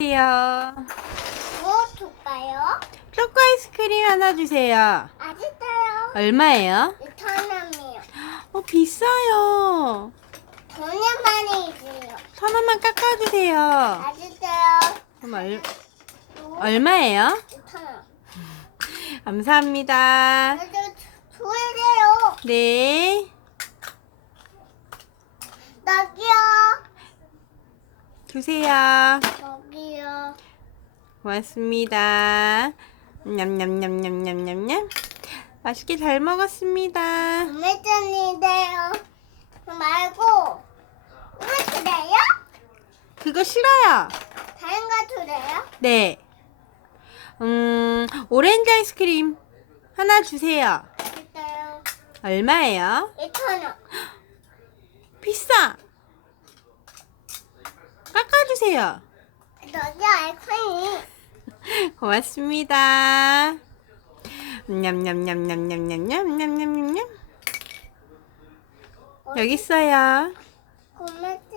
주세요. 뭐 줄까요? 초코 아이스크림 하나 주세요. 아직도요? 얼마예요? 천 원이요. 어, 비싸요. 돈이 많이 있어요. 천 원만 깎아주세요. 아직도요? 그럼 얼, 얼마예요? 원. 감사합니다. 줘야 돼요. 네. 여기요. 주세요. 여기요. 고맙습니다. 냠냠냠냠냠냠냠. 맛있게 잘 먹었습니다. 매전이돼요. 말고 주래요? 그거 싫어요. 다른 거 주래요? 네. 음, 오렌지 아이스크림 하나 주세요. 아직도요? 얼마예요? 이천 원. 비싸. 깎아주세요. 고맙습니다. 냠냠냠냠냠냠냠냠냠냠. 여기 있어요. 고맙